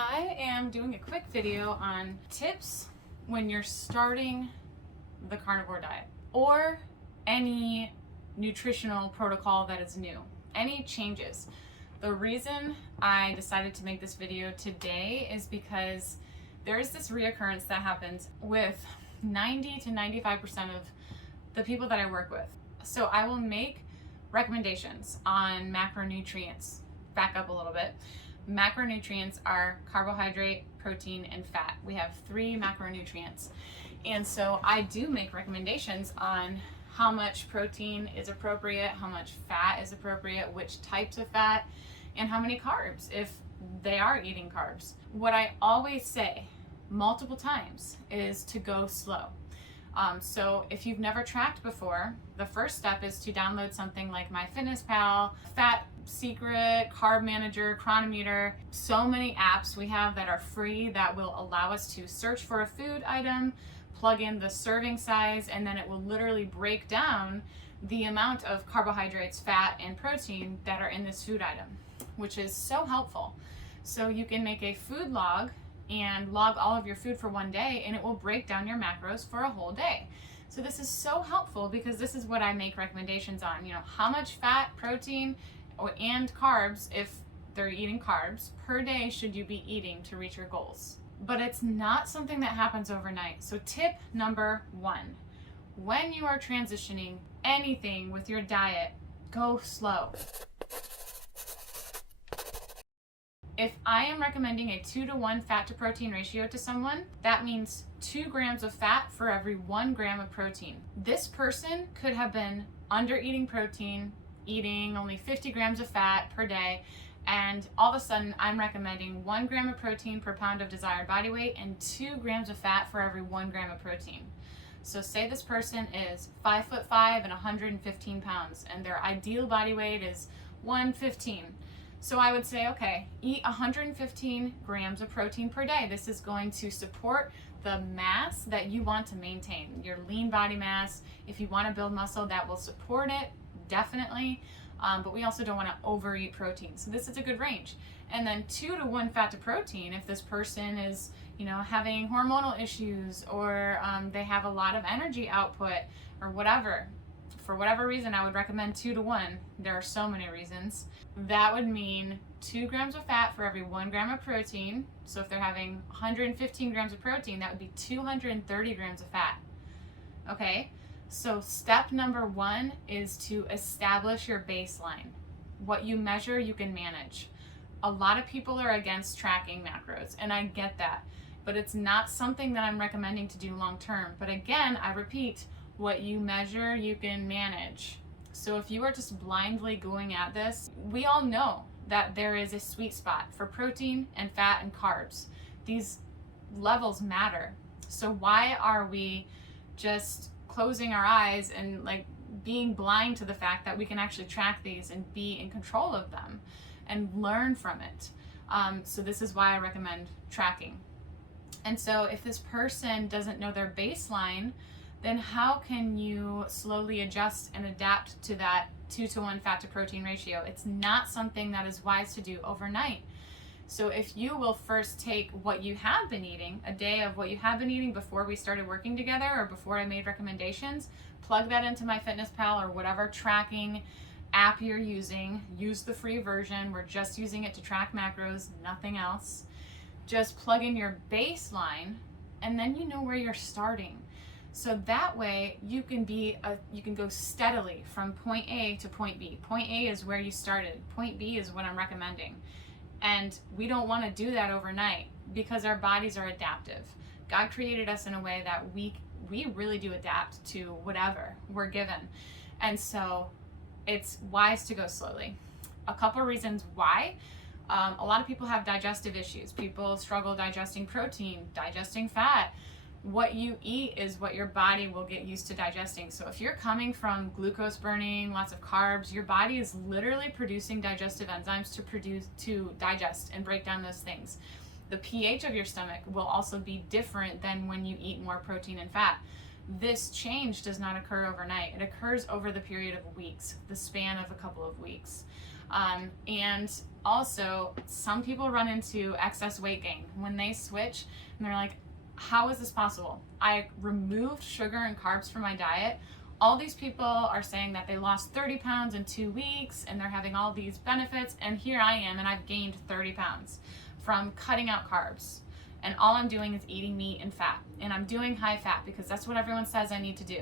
I am doing a quick video on tips when you're starting the carnivore diet or any nutritional protocol that is new, any changes. The reason I decided to make this video today is because there is this reoccurrence that happens with 90 to 95% of the people that I work with. So I will make recommendations on macronutrients. Back up a little bit. Macronutrients are carbohydrate, protein, and fat. We have 3 macronutrients. And so I do make recommendations on how much protein is appropriate, how much fat is appropriate, which types of fat, and how many carbs if they are eating carbs. What I always say multiple times is to go slow. So if you've never tracked before, the first step is to download something like MyFitnessPal, Fat Secret, Carb Manager, Chronometer. So many apps we have that are free that will allow us to search for a food item, plug in the serving size, and then it will literally break down the amount of carbohydrates, fat, and protein that are in this food item, which is so helpful. So you can make a food log and log all of your food for one day, and it will break down your macros for a whole day. So this is so helpful because this is what I make recommendations on. You know, how much fat, protein, and carbs, if they're eating carbs, per day should you be eating to reach your goals. But it's not something that happens overnight. So tip number 1, when you are transitioning anything with your diet, go slow. If I am recommending a 2-to-1 fat to protein ratio to someone, that means 2 grams of fat for every 1 gram of protein. This person could have been under eating protein, eating only 50 grams of fat per day, and all of a sudden I'm recommending 1 gram of protein per pound of desired body weight and 2 grams of fat for every 1 gram of protein. So say this person is 5'5" and 115 pounds, and their ideal body weight is 115. So I would say, okay, eat 115 grams of protein per day. This is going to support the mass that you want to maintain, your lean body mass. If you want to build muscle, that will support it, definitely. But we also don't want to overeat protein. So this is a good range. And then 2-to-1 fat to protein, if this person is, having hormonal issues or they have a lot of energy output or whatever, for whatever reason, I would recommend 2-to-1. There are so many reasons. That would mean 2 grams of fat for every 1 gram of protein. So if they're having 115 grams of protein, that would be 230 grams of fat. Okay, so step number 1 is to establish your baseline. What you measure, you can manage. A lot of people are against tracking macros, and I get that, but it's not something that I'm recommending to do long term. But again, I repeat, what you measure, you can manage. So if you are just blindly going at this, we all know that there is a sweet spot for protein and fat and carbs. These levels matter. So why are we just closing our eyes and being blind to the fact that we can actually track these and be in control of them and learn from it? So this is why I recommend tracking. And so if this person doesn't know their baseline, then how can you slowly adjust and adapt to that 2-to-1 fat to protein ratio? It's not something that is wise to do overnight. So if you will first take what you have been eating, a day of what you have been eating before we started working together or before I made recommendations, plug that into MyFitnessPal or whatever tracking app you're using. Use the free version. We're just using it to track macros, nothing else. Just plug in your baseline, and then you know where you're starting. So that way you can go steadily from point A to point B. Point A is where you started. Point B is what I'm recommending. And we don't want to do that overnight because our bodies are adaptive. God created us in a way that we really do adapt to whatever we're given. And so it's wise to go slowly. A couple reasons why. A lot of people have digestive issues. People struggle digesting protein, digesting fat. What you eat is what your body will get used to digesting. So if you're coming from glucose burning, lots of carbs, your body is literally producing digestive enzymes to digest and break down those things. The pH of your stomach will also be different than when you eat more protein and fat. this change does not occur overnight. It occurs over the period of weeks, the span of a couple of weeks. And also, some people run into excess weight gain when they switch, and they're like, how is this possible? I removed sugar and carbs from my diet. All these people are saying that they lost 30 pounds in 2 weeks and they're having all these benefits, and here I am and I've gained 30 pounds from cutting out carbs. And all I'm doing is eating meat and fat. And I'm doing high fat because that's what everyone says I need to do.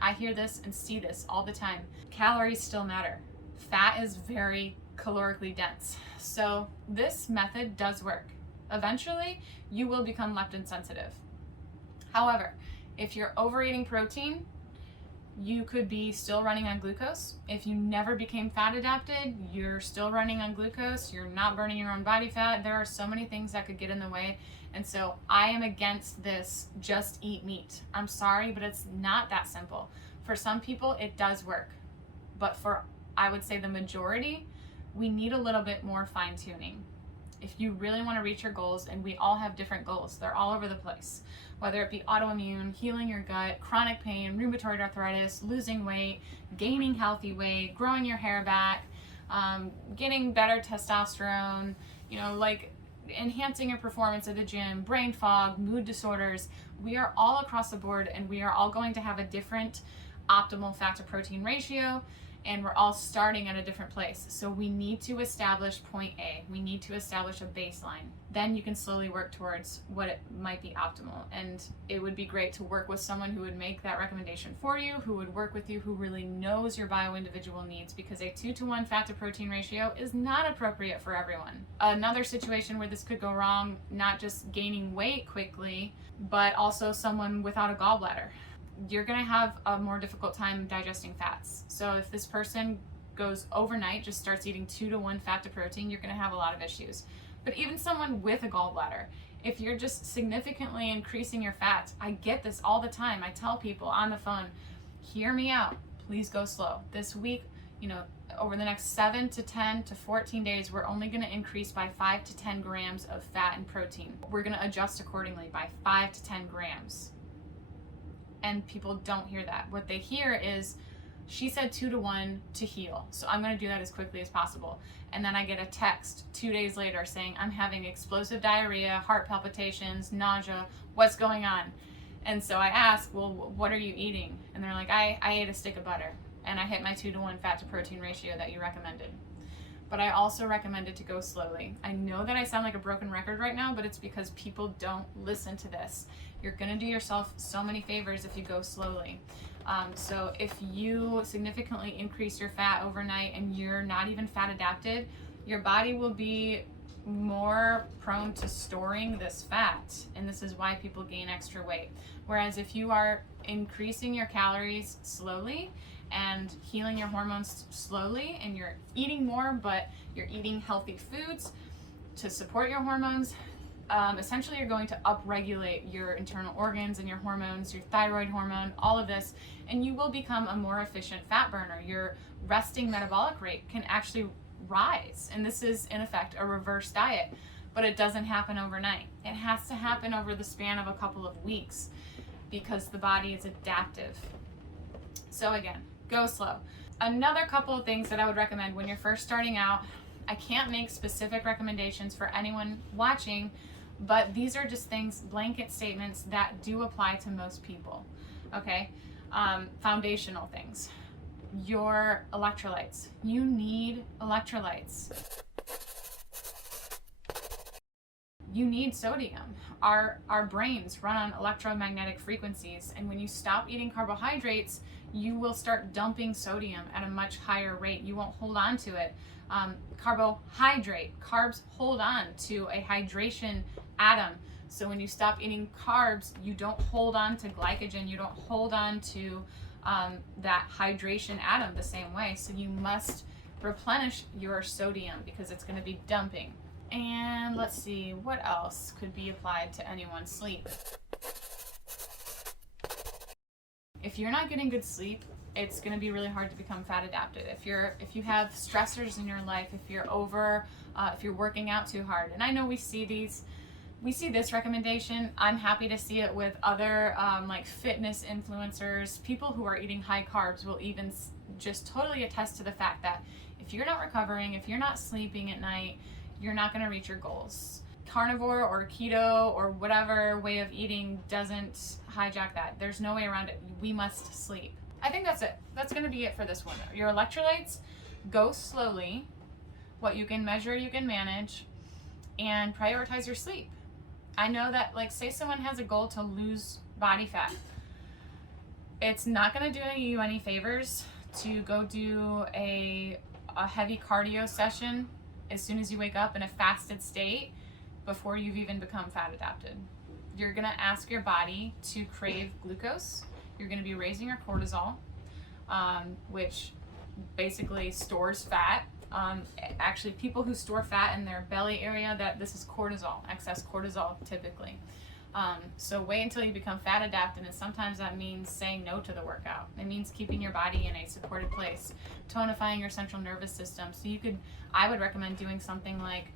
I hear this and see this all the time. Calories still matter. Fat is very calorically dense. So this method does work. Eventually, you will become leptin sensitive. However, if you're overeating protein, you could be still running on glucose. If you never became fat adapted, you're still running on glucose, you're not burning your own body fat. There are so many things that could get in the way. And so I am against this just eat meat. I'm sorry, but it's not that simple. For some people, it does work. But for, I would say, the majority, we need a little bit more fine tuning. If you really want to reach your goals, and we all have different goals, they're all over the place, whether it be autoimmune, healing your gut, chronic pain, rheumatoid arthritis, losing weight, gaining healthy weight, growing your hair back, getting better testosterone, like enhancing your performance at the gym, brain fog, mood disorders. We are all across the board, and we are all going to have a different optimal fat to protein ratio, and we're all starting at a different place. So we need to establish point A. We need to establish a baseline. Then you can slowly work towards what it might be optimal. And it would be great to work with someone who would make that recommendation for you, who would work with you, who really knows your bio-individual needs, because a 2-to-1 fat to protein ratio is not appropriate for everyone. Another situation where this could go wrong, not just gaining weight quickly, but also someone without a gallbladder. You're going to have a more difficult time digesting fats. So if this person goes overnight, just starts eating 2-to-1 fat to protein, you're going to have a lot of issues. But even someone with a gallbladder, if you're just significantly increasing your fats, I get this all the time. I tell people on the phone, hear me out, please go slow. This week, over the next 7 to 10 to 14 days, we're only going to increase by 5 to 10 grams of fat and protein. We're going to adjust accordingly by 5 to 10 grams. And people don't hear that. What they hear is, she said 2-to-1 to heal, so I'm going to do that as quickly as possible. And then I get a text 2 days later saying, I'm having explosive diarrhea, heart palpitations, nausea, what's going on? And so I ask, well, what are you eating? And they're like, I ate a stick of butter, and I hit my 2-to-1 fat to protein ratio that you recommended. But I also recommended to go slowly. I know that I sound like a broken record right now, but it's because people don't listen to this. You're going to do yourself so many favors if you go slowly. So if you significantly increase your fat overnight and you're not even fat adapted, your body will be more prone to storing this fat. And this is why people gain extra weight. Whereas if you are increasing your calories slowly and healing your hormones slowly, and you're eating more, but you're eating healthy foods to support your hormones, essentially you're going to upregulate your internal organs and your hormones, your thyroid hormone, all of this, and you will become a more efficient fat burner. Your resting metabolic rate can actually rise, and this is in effect a reverse diet, but it doesn't happen overnight. It has to happen over the span of a couple of weeks because the body is adaptive. So again, go slow. Another couple of things that I would recommend when you're first starting out, I can't make specific recommendations for anyone watching, but these are just things, blanket statements that do apply to most people, okay? Foundational things. Your electrolytes. You need electrolytes. You need sodium. Our brains run on electromagnetic frequencies, and when you stop eating carbohydrates, you will start dumping sodium at a much higher rate. You won't hold on to it. Carbs hold on to a hydration atom. So when you stop eating carbs, you don't hold on to glycogen, you don't hold on to that hydration atom the same way. So you must replenish your sodium because it's going to be dumping. And let's see, what else could be applied to anyone's sleep? If you're not getting good sleep, it's going to be really hard to become fat adapted. If you have stressors in your life, if you're working out too hard, and I know we see these we see this recommendation. I'm happy to see it with other like fitness influencers. People who are eating high carbs will even just totally attest to the fact that if you're not recovering, if you're not sleeping at night, you're not going to reach your goals. Carnivore or keto or whatever way of eating doesn't hijack that. There's no way around it. We must sleep. I think that's it. That's going to be it for this one. Your electrolytes, go slowly. What you can measure, you can manage, and prioritize your sleep. I know that, like, say someone has a goal to lose body fat. It's not going to do you any favors to go do a heavy cardio session as soon as you wake up in a fasted state before you've even become fat adapted. You're going to ask your body to crave glucose. You're going to be raising your cortisol, which basically stores fat. Actually, people who store fat in their belly area, this is cortisol, excess cortisol typically. So wait until you become fat adapted, and sometimes that means saying no to the workout. It means keeping your body in a supported place, tonifying your central nervous system. So I would recommend doing something like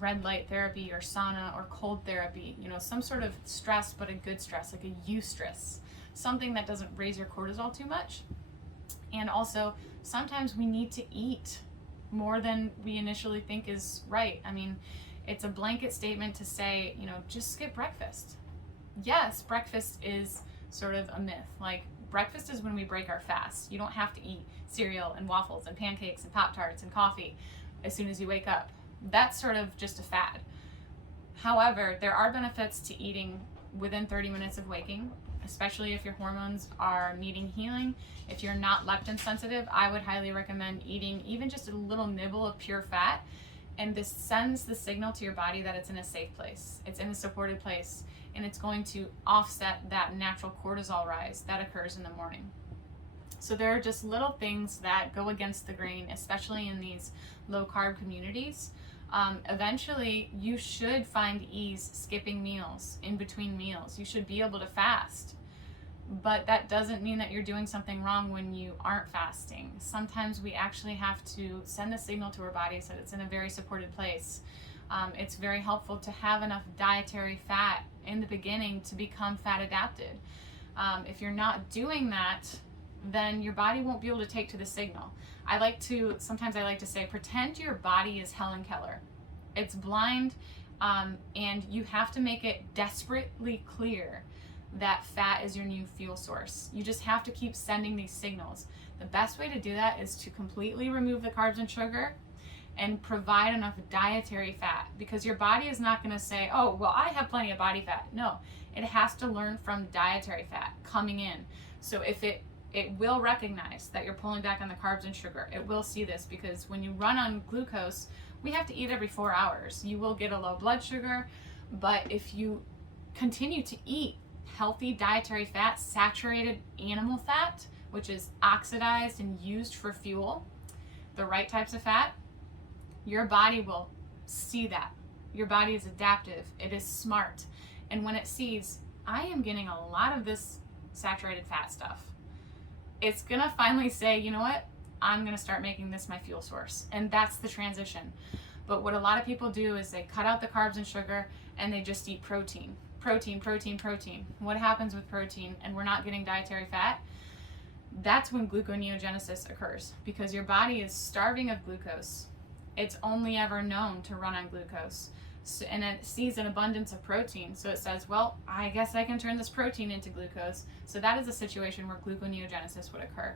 red light therapy or sauna or cold therapy, some sort of stress, but a good stress, like a eustress, something that doesn't raise your cortisol too much. And also, sometimes we need to eat more than we initially think is right. I mean, it's a blanket statement to say, just skip breakfast. Yes, breakfast is sort of a myth. Like, breakfast is when we break our fast. You don't have to eat cereal and waffles and pancakes and Pop-Tarts and coffee as soon as you wake up. That's sort of just a fad. However, there are benefits to eating within 30 minutes of waking, especially if your hormones are needing healing. If you're not leptin sensitive, I would highly recommend eating even just a little nibble of pure fat, and this sends the signal to your body that it's in a safe place, it's in a supported place, and it's going to offset that natural cortisol rise that occurs in the morning. So there are just little things that go against the grain, especially in these low carb communities. Eventually, you should find ease skipping meals, in between meals. You should be able to fast. But that doesn't mean that you're doing something wrong when you aren't fasting. Sometimes we actually have to send a signal to our bodies that it's in a very supported place. It's very helpful to have enough dietary fat in the beginning to become fat adapted. If you're not doing that, then your body won't be able to take to the signal. Sometimes I like to say, pretend your body is Helen Keller. It's blind, and you have to make it desperately clear that fat is your new fuel source. You just have to keep sending these signals. The best way to do that is to completely remove the carbs and sugar and provide enough dietary fat, because your body is not going to say, oh, well, I have plenty of body fat. No, it has to learn from dietary fat coming in. So if it will recognize that you're pulling back on the carbs and sugar. It will see this, because when you run on glucose, we have to eat every 4 hours. You will get a low blood sugar, but if you continue to eat healthy dietary fat, saturated animal fat, which is oxidized and used for fuel, the right types of fat, your body will see that. Your body is adaptive. It is smart. And when it sees, I am getting a lot of this saturated fat stuff, it's going to finally say, you know what? I'm going to start making this my fuel source. And that's the transition. But what a lot of people do is they cut out the carbs and sugar and they just eat protein. Protein, protein, protein. What happens with protein and we're not getting dietary fat? That's when gluconeogenesis occurs, because your body is starving of glucose. It's only ever known to run on glucose. And it sees an abundance of protein. So it says, well, I guess I can turn this protein into glucose. So that is a situation where gluconeogenesis would occur.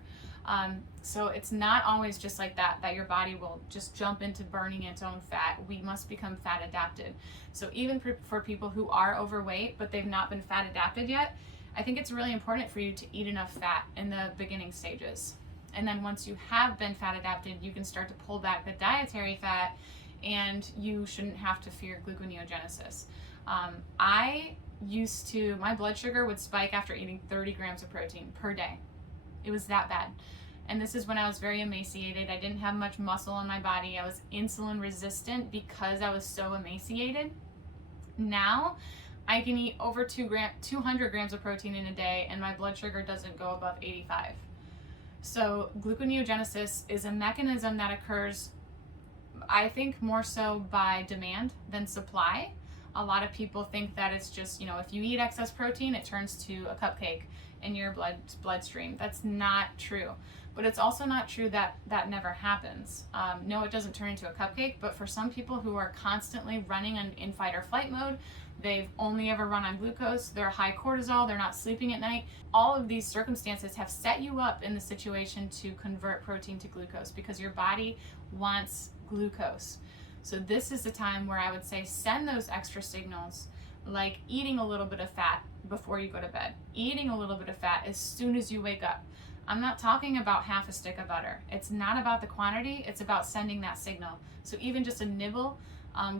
So it's not always just like that your body will just jump into burning its own fat. We must become fat adapted. So even for people who are overweight, but they've not been fat adapted yet, I think it's really important for you to eat enough fat in the beginning stages. And then once you have been fat adapted, you can start to pull back the dietary fat, and you shouldn't have to fear gluconeogenesis. My blood sugar would spike after eating 30 grams of protein per day. It was that bad. And this is when I was very emaciated. I didn't have much muscle on my body. I was insulin resistant because I was so emaciated. Now, I can eat over 200 grams of protein in a day, and my blood sugar doesn't go above 85. So gluconeogenesis is a mechanism that occurs, I think, more so by demand than supply. A lot of people think that it's just, if you eat excess protein, it turns to a cupcake in your bloodstream. That's not true. But it's also not true that that never happens. No, it doesn't turn into a cupcake, but for some people who are constantly running in fight or flight mode, they've only ever run on glucose, they're high cortisol, they're not sleeping at night, all of these circumstances have set you up in the situation to convert protein to glucose because your body wants glucose. So this is the time where I would say send those extra signals, like eating a little bit of fat before you go to bed, eating a little bit of fat as soon as you wake up. I'm not talking about half a stick of butter. It's not about the quantity, it's about sending that signal. So even just a nibble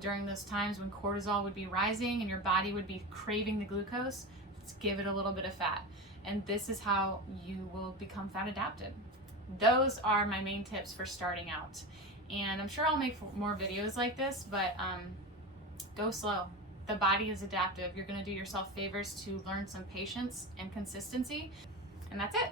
during those times when cortisol would be rising and your body would be craving the glucose, let's give it a little bit of fat. And this is how you will become fat adapted. Those are my main tips for starting out. And I'm sure I'll make more videos like this, but go slow. The body is adaptive. You're gonna do yourself favors to learn some patience and consistency. And that's it.